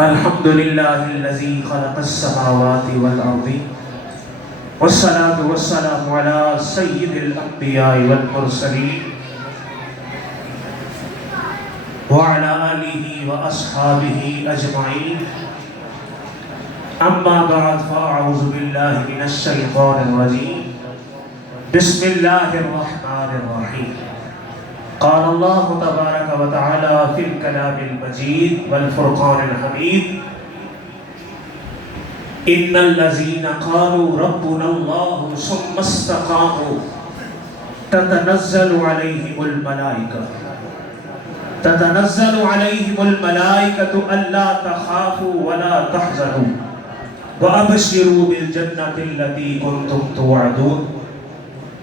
الحمد لله الذي خلق السماوات والأرض والصلاة والسلام على سيد الأنبياء والمرسلين وعلى آله وأصحابه أجمعين أما بعد فأعوذ بالله من الشيطان الرجيم بسم الله الرحمن الرحيم قال الله تبارك وتعالى في الكلام المجيد والفرقان الحميد إن الذين قالوا ربنا الله ثم استقاموا تتنزل عليهم الملائكة ألا تخافوا ولا تحزنوا وأبشروا بالجنة التي كنتم توعدون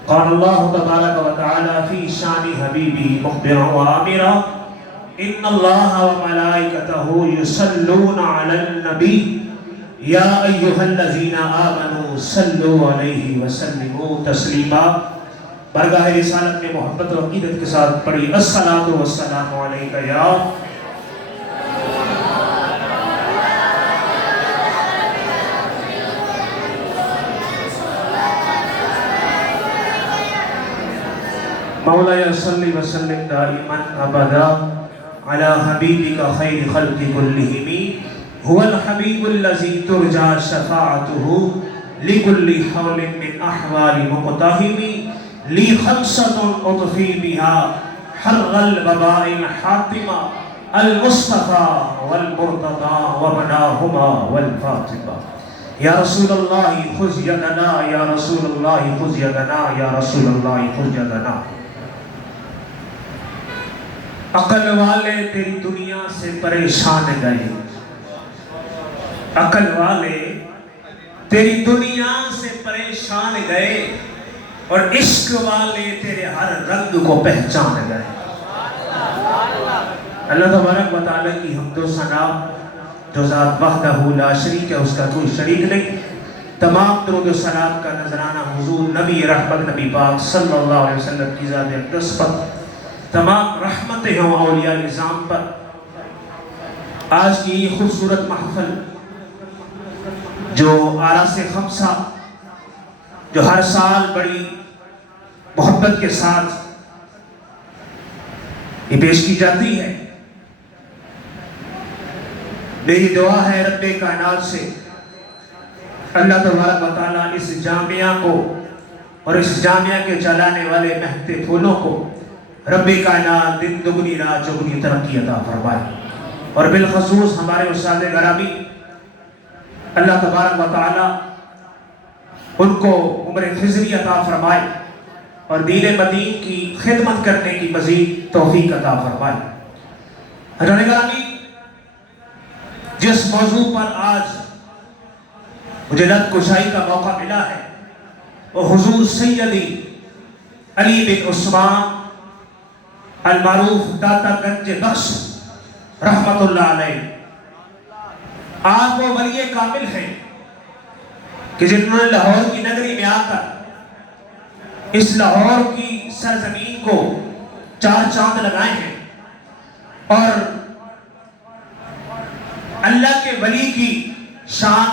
قال الله تبارك وتعالى في شان حبيبه مخبرا وآمرا إن الله وملائكته يصلون على النبي يا أيها الذين آمنوا صلوا عليه وسلموا تسلیما۔ برگاہ رسالت میں محبت و عقیدت کے ساتھ پڑھی الصلاۃ والسلام علیک یا مولاي صل وسلم دائما ابدا على حبيبك خير خلق كلهم هو الحبيب الذي ترجى شفاعته لكل حول من احوال مقتحم لي خمسة اطفي بها حر الوباء الحاطمة المصطفى والمرتضى وابناهما والفاطمة یا رسول اللہ خذ یدنا یا رسول اللہ خذ یدنا یا رسول اللہ خذ یدنا۔ عقل والے تیری دنیا سے پریشان گئے، عقل والے تیری دنیا سے پریشان گئے اور عشق والے تیرے ہر رنگ کو پہچان گئے۔ اللہ تبارک و تعالیٰ کی حمد و ثنا جو ذات وحدہ لا شریک ہے، اس کا کوئی شریک نہیں۔ تمام درود و سلام کا نذرانہ حضور نبی رحمت نبی پاک صلی اللہ علیہ وسلم کی ذات اقدس پر، تمام رحمتیں ہوں اولیاء نظام پر۔ آج کی یہ خوبصورت محفل جو آراس خمسہ جو ہر سال بڑی محبت کے ساتھ یہ پیش کی جاتی ہے، میری دعا ہے رب کائنات سے اللہ تبارک و تعالیٰ اس جامعہ کو اور اس جامعہ کے چلانے والے مہتے پھولوں کو رب کائنات دن دگنی رات چگنی ترقی عطا فرمائے، اور بالخصوص ہمارے استاد گرامی اللہ تبارک و تعالیٰ ان کو عمر خضری عطا فرمائے اور دین مدین کی خدمت کرنے کی مزید توفیق عطا فرمائے۔ حضرات گرامی، جس موضوع پر آج مجھے لط کشائی کا موقع ملا ہے وہ حضور سیدی علی بن عثمان المعروف داتا گنج بخش رحمت اللہ علیہ۔ آپ وہ ولی کامل ہیں کہ جنہوں نے لاہور کی نگری میں آ کر اس لاہور کی سرزمین کو چار چاند لگائے ہیں، اور اللہ کے ولی کی شان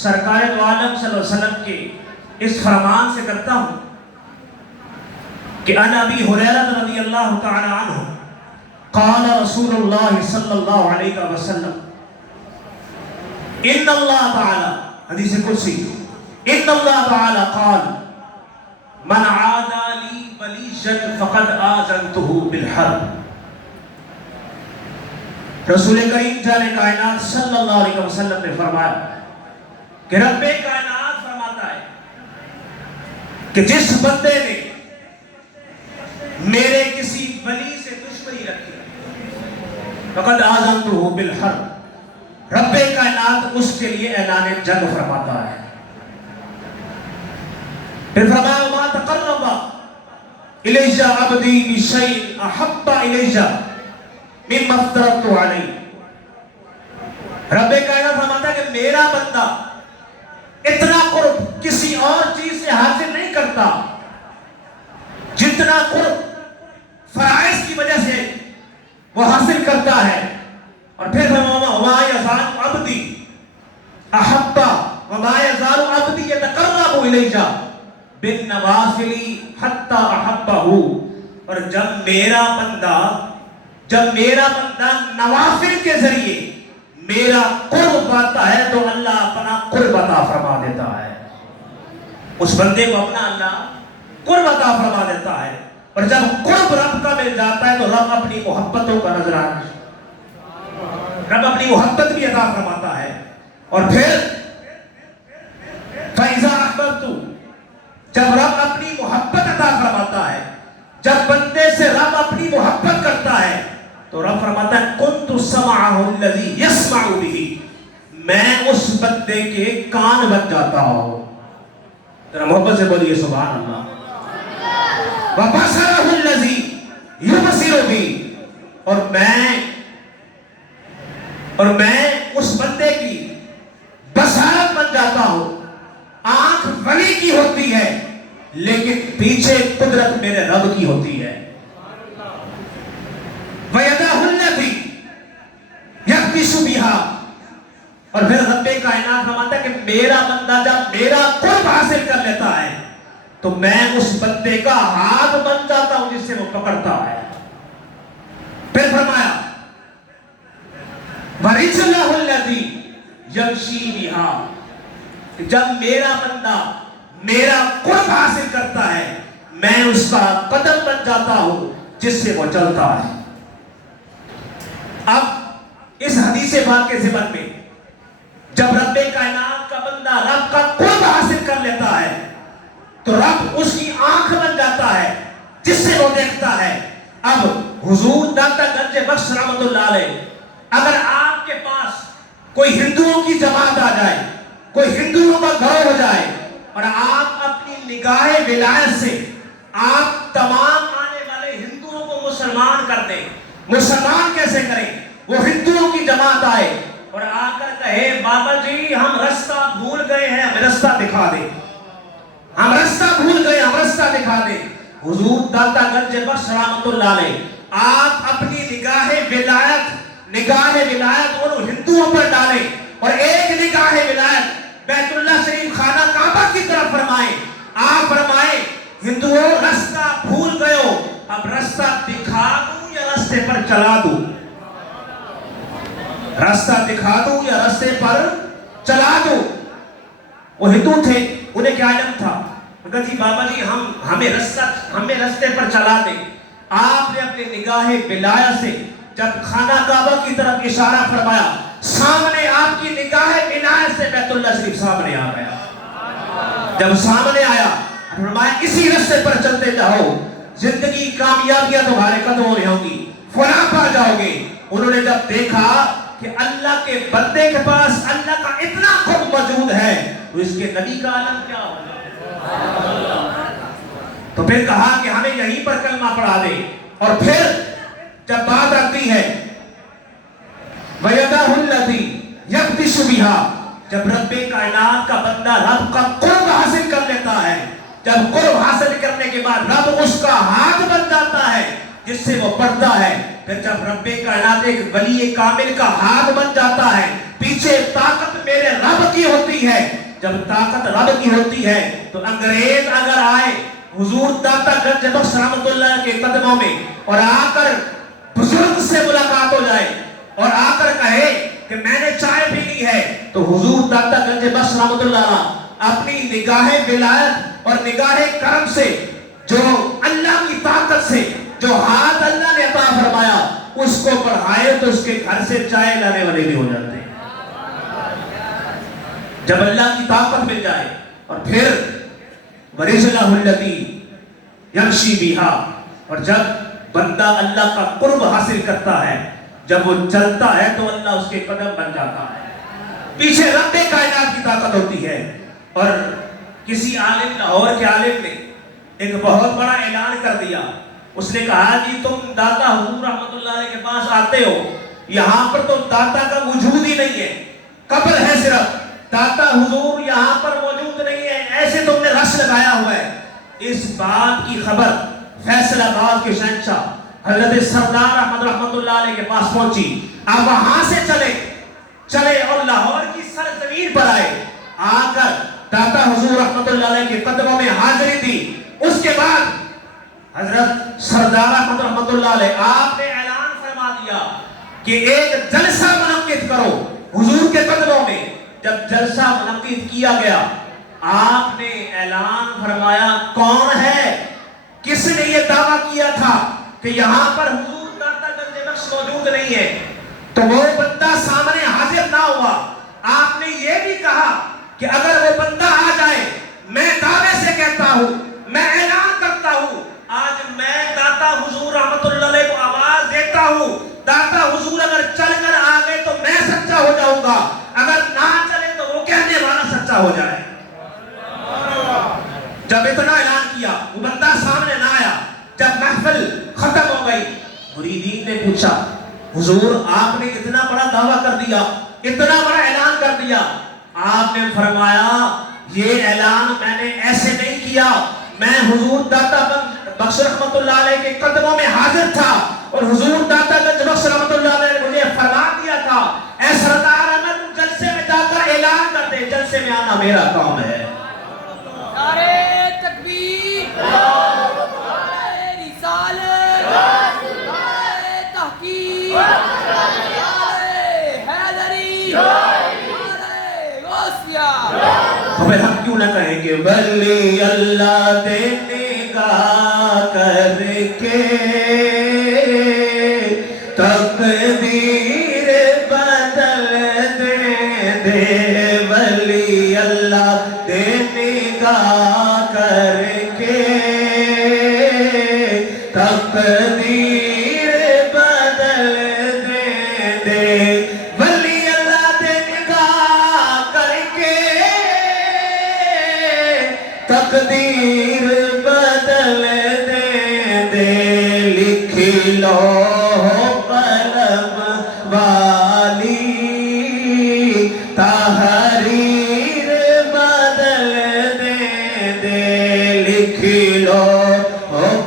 سرکار دو عالم صلی اللہ علیہ وسلم کے اس فرمان سے کرتا ہوں کہ ان ابی ہریرہ رضی اللہ تعالی عنہ قال رسول اللہ صلی اللہ علیہ وسلم ان اللہ تعالی، حدیث قدسی، ان اللہ تعالی قال من عادى لي وليا فقد آذنته بالحرب۔ رسول کریم جان کائنات صلی اللہ علیہ وسلم نے فرمایا کہ رب کائنات فرماتا ہے کہ جس بندے نے میرے کسی ولی سے دشمنی رکھی فقد آذنته بالحرب، رب کائنات اس کے لیے اعلان جنگ فرماتا ہے۔ پھر فرمایا وما تقرب الی عبدی بشیء احب الی مما افترضت علیہ، رب کائنات فرماتا ہے کہ میرا بندہ اتنا قرب کسی اور چیز سے حاصل نہیں کرتا جتنا قرب فرائض کی وجہ سے وہ حاصل کرتا ہے. اور پھر وما یزال عبدی احبا وما یزال عبدی یتقرب الی بالنوافل حتی احبہ. اور جب میرا بندہ نوافل کے ذریعے میرا قرب پاتا ہے تو اللہ اپنا قرب عطا فرما دیتا ہے. اس بندے کو اپنا اللہ قرب عطا فرما دیتا ہے. اور جب قرب رب کا مل جاتا ہے تو رب اپنی محبتوں کا نظرانہ رب اپنی محبت بھی عطا فرماتا ہے. اور پھر فَإِذَا أَحْبَبْتُ جب رب اپنی محبت عطا فرماتا ہے, جب بندے سے رب اپنی محبت کرتا ہے تو رب فرماتا ہے كُنْتُ سَمْعَهُ الَّذِي يَسْمَعُ بِهِ, میں اس بندے کے کان بن جاتا ہوں. ذرا محبت سے بولیے سبحان اللہ. وَبَصَرَهُ الَّذِي يُبْصِرُ بِهِ, اور میں اس بندے کی بصارت بن جاتا ہوں. آنکھ ولی کی ہوتی ہے لیکن پیچھے قدرت میرے رب کی ہوتی ہے. وَيَدَهُ الَّذِي يَبْطِشُ بِهَا, اور پھر رب کائنات فرماتا ہے کہ میرا بندہ جب میرا قرب حاصل کر لیتا ہے تو میں اس بندے کا ہاتھ بن جاتا ہوں جس سے وہ پکڑتا ہے. پھر فرمایا وَرِجْلَهُ الَّذِي يَمْشِي بِهَا, جب میرا بندہ میرا قرب حاصل کرتا ہے میں اس کا قدم بن جاتا ہوں جس سے وہ چلتا ہے. اب اس حدیث پاک کے ضمن میں جب رب کائنات کا بندہ رب کا قرب حاصل کر لیتا ہے تو رب اس کی آنکھ بن جاتا ہے جس سے وہ دیکھتا ہے. اب حضور داتا گنج بخش رحمت اللہ علیہ, اگر آپ کے پاس کوئی ہندوؤں کی جماعت آ جائے, کوئی ہندوؤں کا گھر ہو جائے اور آپ اپنی نگاہ ولایت سے آپ تمام آنے والے ہندوؤں کو مسلمان کر دیں. مسلمان کیسے کریں؟ وہ ہندوؤں کی جماعت آئے اور آ کر کہے بابا جی ہم رستہ بھول گئے ہیں, ہمیں رستہ دکھا دیں. ہم رستہ بھول گئے, ہم رستہ دکھا دیں. حضور داتا گنج بخش رحمت اللہ علیہ آپ اپنی نگاہ ولایت ان ہندوؤں پر ڈالیں اور ایک نگاہ ولایت بیت اللہ شریف خانہ کعبہ کی طرف فرمائیں. آپ فرمائیں ہندوؤں رستہ بھول گئے ہو, اب رستہ دکھا دوں یا رستے پر چلا دوں؟ رستہ دکھا دوں یا رستے پر چلا دوں؟ وہ ہندو تھے, انہیں کیا علم تھا؟ کہا جی بابا جی ہمیں رستے پر چلا دیں. آپ نے اپنی نگاہ ولایت سے جب خانہ کعبہ کی طرف اشارہ فرمایا, سامنے آپ کی نگاہ ولایت سے بیت اللہ شریف سامنے آ گیا. جب سامنے آیا فرمایا اسی رستے پر چلتے جاؤ, زندگی کامیابیاں تمہارے قدموں میں ہوں گی, فلاں پا جاؤ گے. انہوں نے جب دیکھا کہ اللہ کے بندے کے پاس اللہ کا اتنا قرب موجود ہے تو اس کے نبی کا عالم کیا ہوگا. تو پھر کہا کہ ہمیں یہیں پر کلمہ پڑھا دے. اور پھر جب بات آتی ہے وَيَدَهُ الَّذِي يَبْطِشُ بِهَا, جب رب کائنات کا بندہ رب کا قرب حاصل کر لیتا ہے, جب قرب حاصل کرنے کے بعد رب اس کا ہاتھ بن جاتا ہے جس سے وہ پڑھتا ہے. پھر جب رب کائنات ایک ولی کامل کا ہاتھ بن جاتا ہے, پیچھے طاقت میرے رب کی ہوتی ہے. جب طاقت رب کی ہوتی ہے تو انگریز اگر آئے حضور داتا گنج بخش رحمت اللہ کے قدموں میں اور آ کر بزرگ سے ملاقات ہو جائے اور آ کر کہے کہ میں نے چائے پی لی ہے, تو حضور داتا گنج بخش رحمت اللہ اپنی نگاہ ولایت اور نگاہ کرم سے جو اللہ کی طاقت سے جو ہاتھ اللہ نے عطا فرمایا اس کو پڑھائے تو اس کے گھر سے چائے لانے والے بھی ہو جاتے ہیں. جب اللہ کی طاقت مل جائے. اور پھر وَرِجْلَهُ الَّذِي يَمْشِي بِهَا, اور جب بندہ اللہ کا قرب حاصل کرتا ہے, جب وہ چلتا ہے تو اللہ اس کے قدم بن جاتا ہے. پیچھے رب کائنات کی طاقت ہوتی ہے. اور کسی عالم, لاہور کے عالم نے ایک بہت بڑا اعلان کر دیا. اس نے کہا جی تم داتا حضور رحمت اللہ علیہ کے پاس آتے ہو, یہاں پر تو داتا کا وجود ہی نہیں ہے, قبر ہے صرف, داتا حضور یہاں پر موجود نہیں ہے, ایسے تم نے رش لگایا ہوا ہے. اس بات کی خبر فیصل آباد کے شہنشاہ حضرت سردار احمد رحمت اللہ علیہ کے پاس پہنچی. آپ وہاں سے چلے اور لاہور کی سرزمین پر آئے. آ کر داتا حضور رحمت اللہ علیہ کے قدموں میں حاضری دی. اس کے بعد حضرت سردار احمد رحمت اللہ علیہ آپ نے اعلان فرما دیا کہ ایک جلسہ منعقد کرو حضور کے قدموں میں. جب جلسہ منعقد کیا گیا آپ نے اعلان فرمایا کون ہے, کس نے یہ دعویٰ کیا تھا کہ یہاں پر حضور داتا گنج بخش موجود نہیں ہے, تو وہ بندہ سامنے حاضر نہ ہوا. آپ نے یہ بھی کہا کہ اگر وہ بندہ آ جائے میں دعوے سے کہتا ہوں, میں اعلان کرتا ہوں, آج میں داتا حضور رحمت اللہ علیہ کو آواز دیتا ہوں, داتا حضور اگر چل کر آ گئے تو میں سچا ہو جاؤں گا, اگر نہ چلے تو وہ کہنے والا سچا ہو جائے. جب اتنا اعلان کیا وہ بندہ سامنے نہ آیا. جب محفل ختم ہو گئی مریدین نے پوچھا حضور آپ نے اتنا بڑا دعویٰ کر دیا, اتنا بڑا اعلان کر دیا. آپ نے فرمایا یہ اعلان میں نے ایسے نہیں کیا, میں حضور داتا بخش رحمت اللہ علیہ کے قدموں میں حاضر تھا اور حضور داتا گنج بخش رحمت اللہ علیہ نے مجھے فرما دیا تھا اے سردار احمد جلسے میں جا کر اعلان کر دے, جلسے میں آنا میرا کام ہے. نعرہ تکبیر، نعرہ رسالت، نعرہ تحقیق، نعرہ حیدری، نعرہ غوثیہ. تو پھر ہم کیوں نہ کہیں کہ ولی اللہ دینے کا کر کے تقدیر بدل دے, ولی اللہ دینے کا کر کے تقدیر بدل دے, ولی اللہ دینے کا کر کے تقدیر بدل دے. لکھ لو قلم والی تحریر بدل دے, لکھ لو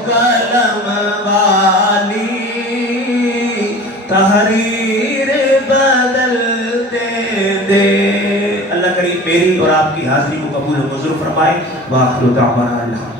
قلم والی تحریر بدل دے. اللہ کریم میری اور آپ کی حاضری کو قبول و منظور فرمائے. وآخر دعوانا الحمد